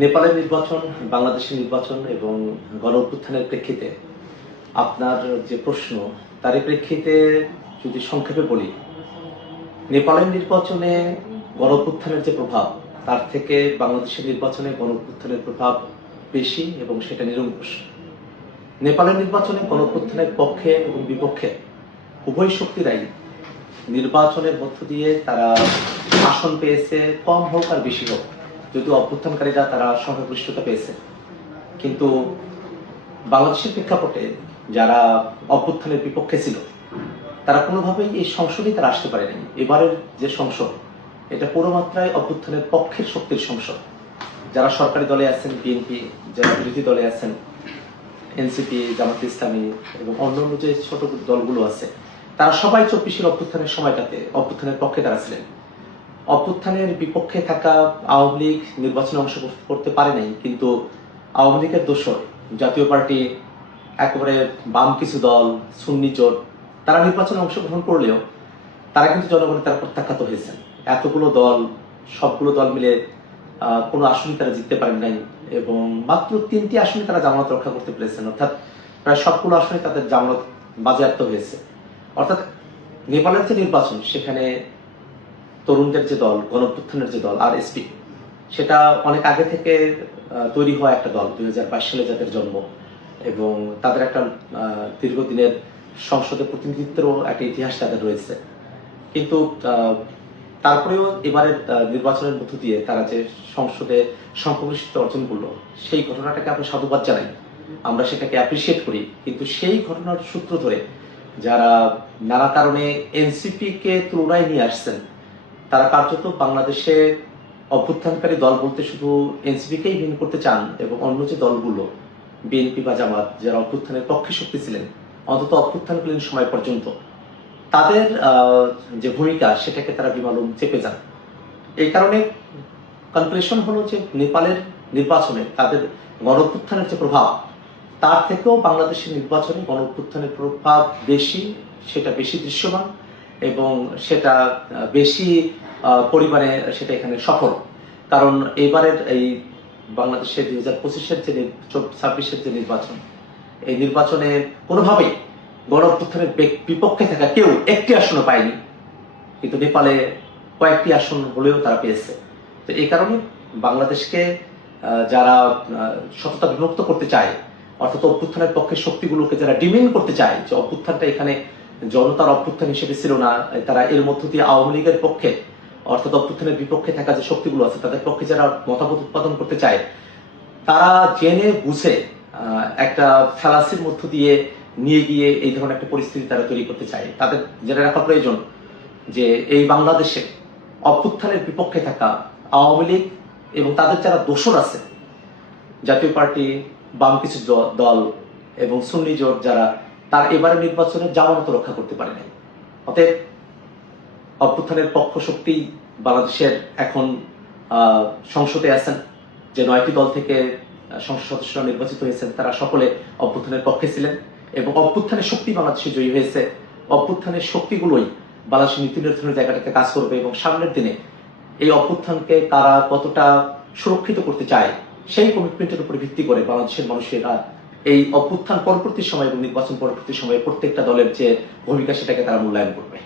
নেপালের নির্বাচন, বাংলাদেশের নির্বাচন এবং গণঅভ্যুত্থানের প্রেক্ষিতে আপনার যে প্রশ্ন, তারই প্রেক্ষিতে যদি সংক্ষেপে বলি, নেপালের নির্বাচনে গণঅভ্যুত্থানের যে প্রভাব, তার থেকে বাংলাদেশের নির্বাচনে গণঅভ্যুত্থানের প্রভাব বেশি এবং সেটা নিরঙ্কুশ। নেপালের নির্বাচনে গণঅভ্যুত্থানের পক্ষে এবং বিপক্ষে উভয় শক্তিরাই নির্বাচনের মধ্য দিয়ে তারা আসন পেয়েছে, কম হোক আর বেশি হোক, যদিও অভ্যুত্থানকারীরা তারা সংখ্যাগরিষ্ঠতা পেয়েছে। কিন্তু বাংলাদেশের প্রেক্ষাপটে যারা অভ্যুত্থানের বিপক্ষে ছিল তারা কোনোভাবেই এই সংসদেই তারা আসতে পারেনি। এবারের যে সংসদ, এটা পুরো মাত্রায় অভ্যুত্থানের পক্ষের শক্তির সংসদ। যারা সরকারি দলে আছেন বিএনপি, যারা বিরোধী দলে আছেন এনসিপি, জামাত ইসলামী এবং অন্যান্য যে ছোট দলগুলো আছে, তারা সবাই 24-এর অভ্যুত্থানের সময়টাতে অভ্যুত্থানের পক্ষে তারা ছিলেন। অভ্যুত্থানের বিপক্ষে থাকা আওয়ামী লীগ নির্বাচনে অংশ করতে পারে নাই, কিন্তু আওয়ামী লীগের দোসর জাতীয় পার্টি, একেবারে বাম কিছু দল, সুন্নি জোট, তারা নির্বাচনে অংশগ্রহণ করলেও তারা কিন্তু জনগণের তারা প্রত্যাখ্যাত হয়েছেন। এতগুলো দল, সবগুলো দল মিলে কোনো আসনই তারা জিততে পারেন নাই এবং মাত্র 3টি আসনে তারা জামানত রক্ষা করতে পেরেছেন, অর্থাৎ প্রায় সবগুলো আসনে তাদের জামানত বাজেয়াপ্ত হয়েছে। অর্থাৎ নেপালের যে নির্বাচন, সেখানে তরুণদের যে দল, গণঅভ্যুত্থানের যে দল আরএসপি, সেটা অনেক আগে থেকে তৈরি হওয়া একটা দল, 2022 সালে যাদের জন্ম, এবং তাদের একটা দীর্ঘদিনের সংসদে প্রতিনিধিত্বেরও একটা ইতিহাস তাদের রয়েছে। কিন্তু তারপরেও এবারের নির্বাচনের মধ্য দিয়ে তারা যে সংসদে সংখ্যাগরিষ্ঠতা অর্জন করলো, সেই ঘটনাটাকে আমরা সাধুবাদ জানাই, আমরা সেটাকে অ্যাপ্রিসিয়েট করি। কিন্তু সেই ঘটনার সূত্র ধরে যারা নানা কারণে এনসিপি কে তুলনায় নিয়ে আসছেন, তারা কার্যত বাংলাদেশে অভ্যুত্থানকারী দল বলতে শুধু এনসিপিকেই ভিন্ন করতে চান এবং অন্য যে দলগুলো বিএনপি বা জামাত, যারা অভ্যুত্থানের পক্ষে শক্তি ছিলেন অন্তত অভ্যুত্থানকালীন সময় পর্যন্ত, তাদের যে ভূমিকা সেটাকে তারা বিমালুম চেপে যান। এই কারণে কনক্লুশন হলো যে নেপালের নির্বাচনে তাদের গণঅভ্যুত্থানের যে প্রভাব, তার থেকেও বাংলাদেশের নির্বাচনে গণঅভ্যুত্থানের প্রভাব বেশি, সেটা বেশি দৃশ্যমান এবং সেটা বেশি পরিমাণে সেটা এখানে সফল। কারণ এবারের এই বাংলাদেশের 2025-এর যে 26-এর যে নির্বাচন, এই নির্বাচনে কোনোভাবেই গণঅভ্যুত্থানের বিপক্ষে থাকা কেউ একটি আসনও পায়নি, কিন্তু নেপালে কয়েকটি আসন হলেও তারা পেয়েছে। তো এই কারণে বাংলাদেশকে যারা সততা বিভক্ত করতে চায়, অর্থাৎ অভ্যুত্থানের পক্ষে শক্তিগুলোকে যারা ডিমেন্ড করতে চায় যে অভ্যুত্থানটা এখানে জনতার অভ্যুত্থান হিসেবে ছিল না, তারা এর মধ্য দিয়ে আওয়ামী লীগের পক্ষে, অর্থাৎ অভ্যুত্থানের বিপক্ষে থাকা যে শক্তিগুলো আছে তাদের পক্ষে যারা মতামত উৎপাদন করতে চায়, তারা জেনে বুঝে একটা ফ্যালাসির মধ্য দিয়ে নিয়ে গিয়ে এই ধরনের একটা পরিস্থিতি তারা তৈরি করতে চায়। তাদের জেনে রাখা প্রয়োজন যে এই বাংলাদেশে অভ্যুত্থানের বিপক্ষে থাকা আওয়ামী লীগ এবং তাদের যারা দোসর আছে, জাতীয় পার্টি, বাম কিছু দল এবং সুন্নি জোট, যারা তার এবারে নির্বাচনে জামানত রক্ষা করতে পারে নাই। অতএব অভ্যুত্থানের পক্ষ শক্তি বাংলাদেশের এখন সংসদে আছেন, যে 9টি দল থেকে সংসদ সদস্যরা নির্বাচিত হয়েছেন, তারা সকলে অভ্যুত্থানের পক্ষে ছিলেন এবং অভ্যুত্থানের শক্তি বাংলাদেশে জয়ী হয়েছে। অভ্যুত্থানের শক্তিগুলোই বাংলাদেশের নীতি নির্ধারণের জায়গাটাতে কাজ করবে এবং সামনের দিনে এই অভ্যুত্থানকে তারা কতটা সুরক্ষিত করতে চায়, সেই কমিটমেন্টের উপর ভিত্তি করে বাংলাদেশের মানুষেরা এই অভ্যুত্থান পরবর্তী সময় এবং নির্বাচন পরবর্তী সময়ে প্রত্যেকটা দলের যে ভূমিকা, সেটাকে তারা মূল্যায়ন করবে।